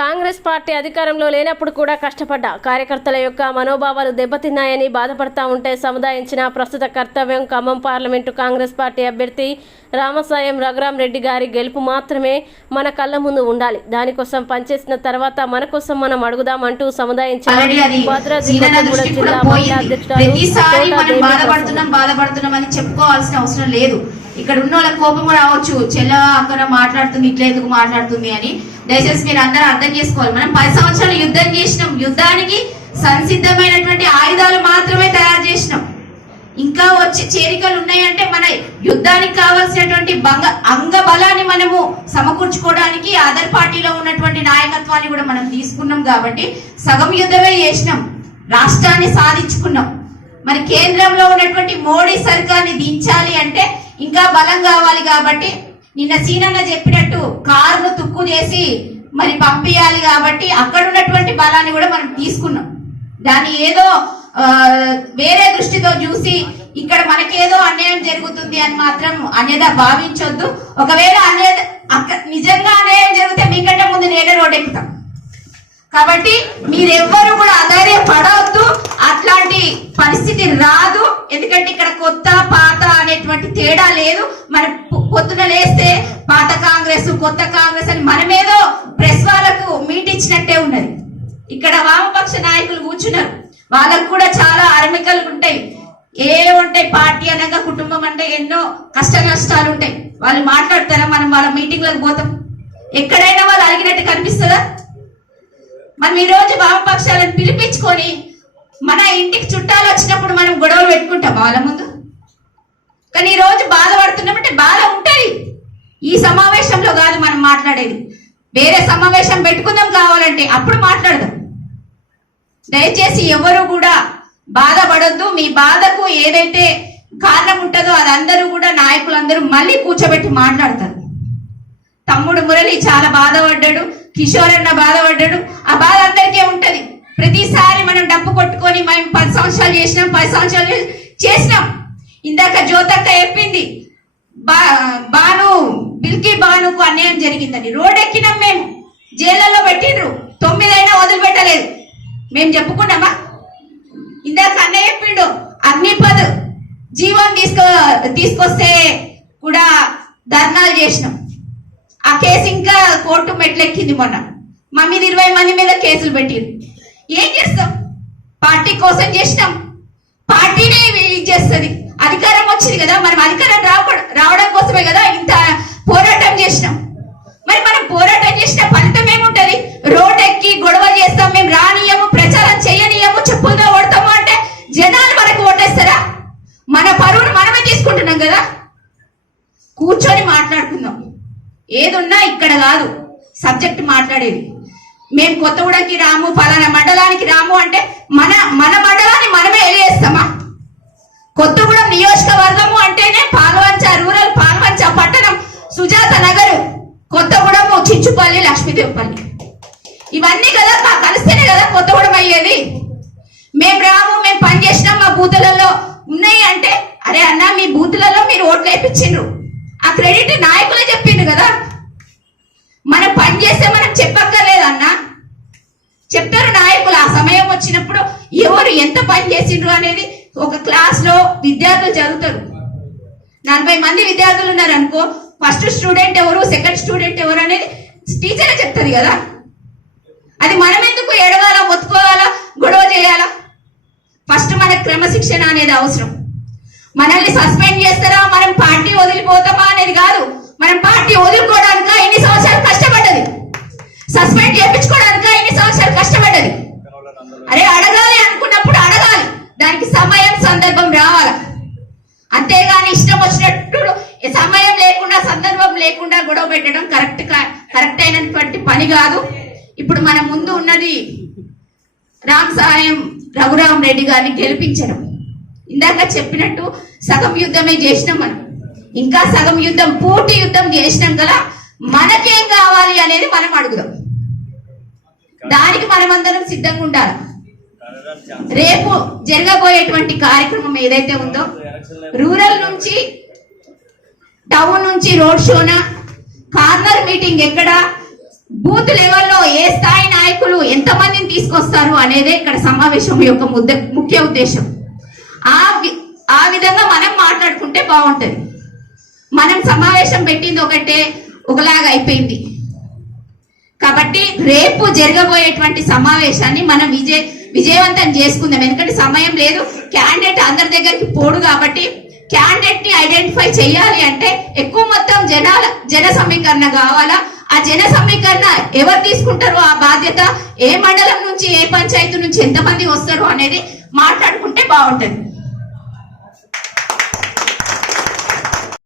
Congress party అధికారంలో లేనప్పుడు కూడా కష్టపడ్డా. కార్యకర్తల యొక్క మనోభావాలు దెబ్బతిన్నాయని బాధపడతా ఉంటే సముదాయించిన ప్రస్తుత కర్తవ్యం ఖమ్మం పార్లమెంటు కాంగ్రెస్ పార్టీ అభ్యర్థి రామసాయం రఘురాం రెడ్డి గారి గెలుపు మాత్రమే మన కళ్ళ ముందు ఉండాలి. దానికోసం పనిచేసిన తర్వాత మన కోసం మనం అడుగుదామంటూ అది భద్రాద్రి కొత్తగూడెం జిల్లా మహిళా అధ్యక్షురాలు చెప్పుకోవాల్సిన అవసరం లేదు. ఇక్కడ ఉన్న వాళ్ళ కోపం రావచ్చు. చెల్ల అక్కడ మాట్లాడుతుంది ఇట్లా ఎందుకు మాట్లాడుతుంది అని. దయచేసి మీరు అందరూ అర్థం చేసుకోవాలి. మనం పది సంవత్సరాలు యుద్ధం చేసినాం. యుద్ధానికి సంసిద్ధమైనటువంటి ఆయుధాలు మాత్రమే తయారు చేసినాం. ఇంకా వచ్చే చేరికలు ఉన్నాయంటే మన యుద్ధానికి కావాల్సినటువంటి బంగ అంగ బలాన్ని మనము సమకూర్చుకోవడానికి అదర్ పార్టీలో ఉన్నటువంటి నాయకత్వాన్ని కూడా మనం తీసుకున్నాం కాబట్టి సగం యుద్ధమే చేసినాం. రాష్ట్రాన్ని సాధించుకున్నాం. మరి కేంద్రంలో ఉన్నటువంటి మోడీ సర్కార్ని దించాలి అంటే ఇంకా బలం కావాలి కాబట్టి నిన్న సీనన్న చెప్పినట్టు కారును తుక్కు చేసి మరి పంపించాలి కాబట్టి అక్కడ ఉన్నటువంటి బలాన్ని కూడా మనం తీసుకున్నాం. దాన్ని ఏదో వేరే దృష్టితో చూసి ఇక్కడ మనకేదో అన్యాయం జరుగుతుంది అని మాత్రం అన్యదా భావించొద్దు. ఒకవేళ అన్యద నిజంగా అన్యాయం జరిగితే మీకంటే ముందు నేనే రోడ్ ఎక్కుతాం కాబట్టి మీరెవ్వరు కూడా అధైర్య పడవద్దు అట్లాంటి పరిస్థితి రాదు. ఎందుకంటే ఇక్కడ కొత్త పాత అనేటువంటి తేడా లేదు. మన పొద్దున లేస్తే పాత కాంగ్రెస్ కొత్త కాంగ్రెస్ అని మనమేదో ప్రెస్ వాళ్ళకు మీట్ ఇచ్చినట్టే ఉన్నది. ఇక్కడ వామపక్ష నాయకులు కూర్చున్నారు. వాళ్ళకు కూడా చాలా అరమికలు ఉంటాయి. ఏ ఉంటాయి పార్టీ అనగా కుటుంబం అంటే ఎన్నో కష్ట నష్టాలు ఉంటాయి. వాళ్ళు మాట్లాడతారా? మనం వాళ్ళ మీటింగ్లకు పోతాం. ఎక్కడైనా వాళ్ళు అడిగినట్టు కనిపిస్తుందా? మనం ఈ రోజు వామపక్షాలను పిలిపించుకొని మన ఇంటికి చుట్టాలు వచ్చినప్పుడు మనం గొడవలు పెట్టుకుంటాం వాళ్ళ ముందు. కానీ ఈరోజు బాధపడుతున్నామంటే బాధ ఉంటుంది. ఈ సమావేశంలో కాదు మనం మాట్లాడేది. వేరే సమావేశం పెట్టుకుందాం కావాలంటే అప్పుడు మాట్లాడదాం. దయచేసి ఎవరు కూడా బాధపడొద్దు. మీ బాధకు ఏదైతే కారణం ఉంటుందో అది అందరూ కూడా నాయకులందరూ మళ్ళీ కూర్చోబెట్టి మాట్లాడతారు. తమ్ముడు మురళి చాలా బాధపడ్డాడు కిషోర్ అన్న బాధపడ్డాడు. ఆ బాధ అందరికీ ఉంటది. ప్రతిసారి మనం డప్పు కొట్టుకొని మేము పది సంవత్సరాలు చేసినాం పది సంవత్సరాలు చేసినాం. ఇందాక జ్యోతక్క చెప్పింది బా బాను బిల్కి బానుకు అన్యాయం జరిగిందని. రోడ్ ఎక్కినాం మేము. జైళ్ళలో పెట్టిండ్రు. తొమ్మిదైనా వదిలిపెట్టలేదు. మేము చెప్పుకున్నామా? ఇందాక అన్నయ్య చెప్పిండు అగ్నిపద్ జీవం తీసుకో తీసుకొస్తే కూడా ధర్నాలు చేసినాం. ఆ కేసు ఇంకా కోర్టు మెట్లెక్కింది మొన్న. మా మీద ఇరవై మంది మీద కేసులు పెట్టింది ఏం చేస్తాం? పార్టీ కోసం చేసినాం. పార్టీనే ఇది చేస్తుంది. అధికారం వచ్చింది కదా మనం అధికారం రావడం కోసమే కదా ఇంత పోరాటం చేసినాం. మరి మనం పోరాటం చేసిన ఫలితం ఏముంటది రోడ్ ఎక్కి గొడవ చేస్తాం మేము రానియము ప్రచారం చేయనీయము చెప్పులతో కొడతాము అంటే జనాలు మనకు ఓటేస్తారా మన పరువును మనమే తీసుకుంటున్నాం కదా కూర్చొని మాట్లాడుకుందాం. ఏదున్నా ఇక్కడ కాదు. సబ్జెక్ట్ మాట్లాడేది. మేము కొత్తగూడకి రాము ఫలానా మండలానికి రాము అంటే మన మన మండలాన్ని మనమే వెళ్ళేస్తామా కొత్తగూడెం నియోజకవర్గము అంటేనే పాల్వంచ రూరల్ పాల్వంచ పట్టణం సుజాత నగరు కొత్తగూడము చిచ్చుపల్లి లక్ష్మీదేవిపల్లి. ఇవన్నీ కదా మాకు కలిస్తేనే కదా కొత్తగూడెం అయ్యేది. మేము రాము మేము పని చేసినాం మా బూతులలో. ఉన్నాయి అంటే అరే అన్న మీ బూతులలో మీరు ఓట్లు వేయించిండ్రు క్రెడిట్ నాయకులే చెప్పిండ్రు కదా? మనం పని చేస్తే మనం చెప్పక్కర్లేదన్నా. చెప్తారు నాయకులు ఆ సమయం వచ్చినప్పుడు ఎవరు ఎంత పని చేసిండ్రు అనేది ఒక క్లాస్లో విద్యార్థులు చదువుతారు. నలభై మంది విద్యార్థులు ఉన్నారు అనుకో ఫస్ట్ స్టూడెంట్ ఎవరు సెకండ్ స్టూడెంట్ ఎవరు అనేది టీచరే చెప్తుంది కదా? అది మనం ఎందుకు ఎడగాల మొత్తుకోవాలా గొడవ చేయాలా? ఫస్ట్ మనకు క్రమశిక్షణ అనేది అవసరం. మనల్ని సస్పెండ్ చేస్తారా? మనం పార్టీ వదిలిపోతామా అనేది కాదు. మనం పార్టీ వదులుకోవడానికి ఎన్ని సంవత్సరాలు కష్టపడ్డది? సస్పెండ్ చేయించుకోవడానికి ఎన్ని సంవత్సరాలు కష్టపడ్డది? అరే అడగాలి అనుకున్నప్పుడు అడగాలి. దానికి సమయం సందర్భం రావాలి? అంతేగాని ఇష్టం వచ్చినట్టు సమయం లేకుండా సందర్భం లేకుండా గొడవ పెట్టడం కరెక్ట్ కా- కరెక్ట్ అయినటువంటి పని కాదు. ఇప్పుడు మన ముందు ఉన్నది రామ్ సాయం రఘురామ్ రెడ్డి గారిని గెలిపించడం. ఇందాక చెప్పినట్టు సగం యుద్ధమే చేసినాం మనం. ఇంకా సగం యుద్ధం పూర్తి యుద్ధం చేసినాం కదా మనకేం కావాలి అనేది మనం అడుగుదాం. దానికి మనమందరం సిద్ధంగా ఉండాలి? రేపు జరగబోయేటువంటి కార్యక్రమం ఏదైతే ఉందో రూరల్ నుంచి టౌన్ నుంచి రోడ్ షోన కార్నర్ మీటింగ్ ఎక్కడ బూత్ లెవెల్లో ఏ స్థాయి నాయకులు ఎంతమందిని తీసుకొస్తారు అనేదే ఇక్కడ సమావేశం యొక్క ముద్ద ముఖ్య ఉద్దేశం. ఆ వి- ఆ విధంగా మనం మాట్లాడుకుంటే బాగుంటుంది. మనం సమావేశం పెట్టింది ఒకటే ఒకలాగా అయిపోయింది. కాబట్టి రేపు జరగబోయేటువంటి సమావేశాన్ని మనం విజయ విజయవంతం చేసుకుందాం. ఎందుకంటే సమయం లేదు. క్యాండిడేట్ అందరి దగ్గరికి పోడు కాబట్టి క్యాండిడేట్ని ఐడెంటిఫై చేయాలి అంటే ఎక్కువ మొత్తం జనాల జన సమీకరణ కావాలా? ఆ జన సమీకరణ ఎవరు తీసుకుంటారో? ఆ బాధ్యత ఏ మండలం నుంచి ఏ పంచాయతీ నుంచి ఎంతమంది వస్తారు అనేది మాట్లాడుకుంటే బాగుంటుంది.